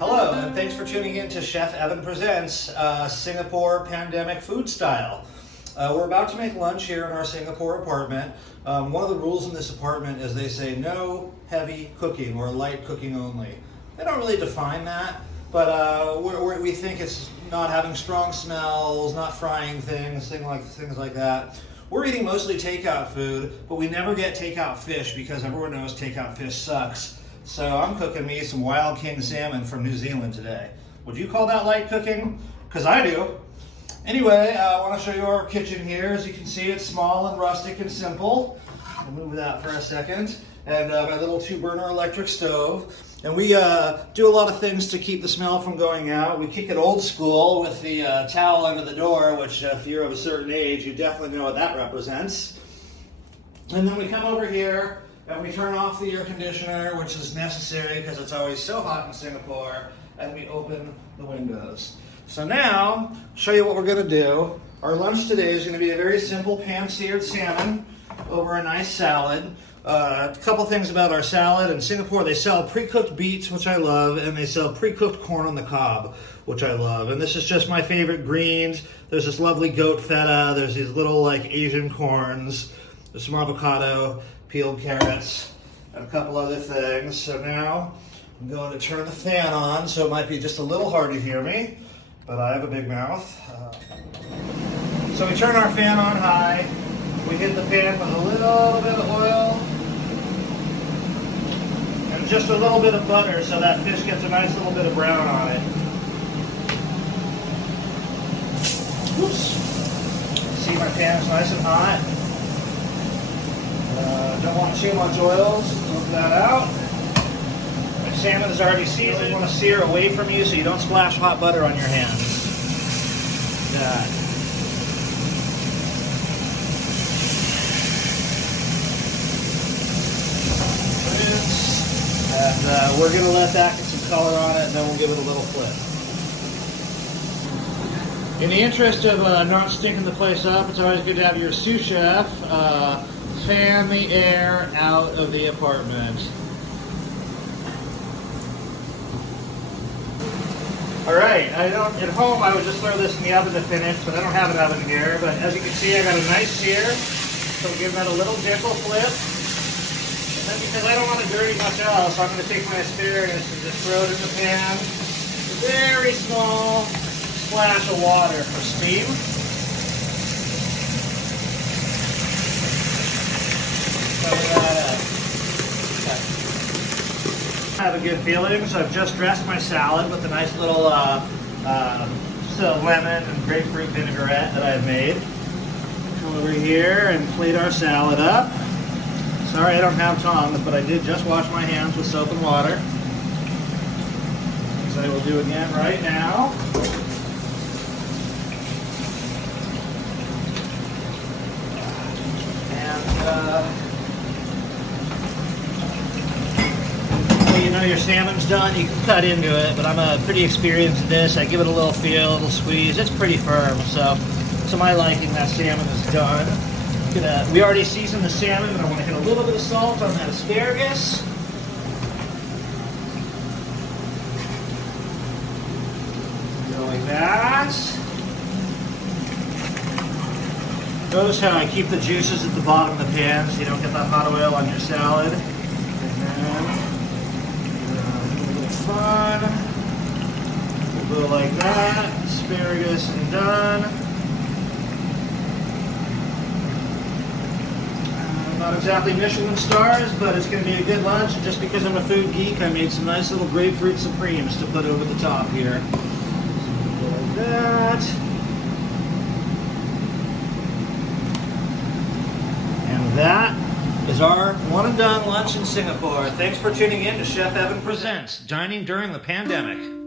Hello, and thanks for tuning in to Chef Evan Presents Singapore Pandemic Food Style. We're about to make lunch here in our Singapore apartment. One of the rules in this apartment is they say no heavy cooking or light cooking only. They don't really define that, but we think it's not having strong smells, not frying things like that. We're eating mostly takeout food, but we never get takeout fish because everyone knows takeout fish sucks. So I'm cooking me some wild king salmon from New Zealand today. Would you call that light cooking? Because I do. Anyway, I want to show you our kitchen here. As you can see, it's small and rustic and simple. I'll move that for a second. And my little 2-burner electric stove. And we do a lot of things to keep the smell from going out. We kick it old school with the towel under the door, which if you're of a certain age, you definitely know what that represents. And then we come over here and we turn off the air conditioner, which is necessary because it's always so hot in Singapore, and we open the windows. So now, I'll show you what we're going to do. Our lunch today is going to be a very simple pan-seared salmon over a nice salad. A couple things about our salad. In Singapore, they sell pre-cooked beets, which I love, and they sell pre-cooked corn on the cob, which I love. And this is just my favorite greens. There's this lovely goat feta. There's these little like Asian corns. There's some avocado, peeled carrots, and a couple other things. So now I'm going to turn the fan on, so it might be just a little hard to hear me, but I have a big mouth. So we turn our fan on high. We hit the pan with a little bit of oil and just a little bit of butter so that fish gets a nice little bit of brown on it. Oops. See, my pan's nice and hot. Don't want too much oil, so look that out. My salmon is already seasoned. You want to sear away from you so you don't splash hot butter on your hands. That. And we're going to let that get some color on it, and then we'll give it a little flip. In the interest of not stinking the place up, it's always good to have your sous chef fan the air out of the apartment. Alright, at home I would just throw this in the oven to finish, but I don't have an oven here. But as you can see, I got a nice sear, so we'll give that a little gentle flip. And then because I don't want to dirty much else, I'm going to take my asparagus and just throw it in the pan. A very small splash of water for steam. I have a good feeling, so I've just dressed my salad with a nice little lemon and grapefruit vinaigrette that I've made. Come over here and plate our salad up. Sorry I don't have tongs, but I did just wash my hands with soap and water, as I will do again right now. You know your salmon's done, you can cut into it, but I'm pretty experienced at this. I give it a little feel, a little squeeze. It's pretty firm, so to my liking, that salmon is done. We already seasoned the salmon, but I want to hit a little bit of salt on that asparagus. Go like that. Notice how I keep the juices at the bottom of the pan so you don't get that hot oil on your salad. And then fun. We'll go like that. Asparagus and done. Not exactly Michelin stars, but it's going to be a good lunch. And just because I'm a food geek, I made some nice little grapefruit supremes to put over the top here. So we'll go like that. And that is our one and done lunch in Singapore. Thanks for tuning in to Chef Evan Presents Dining During the Pandemic.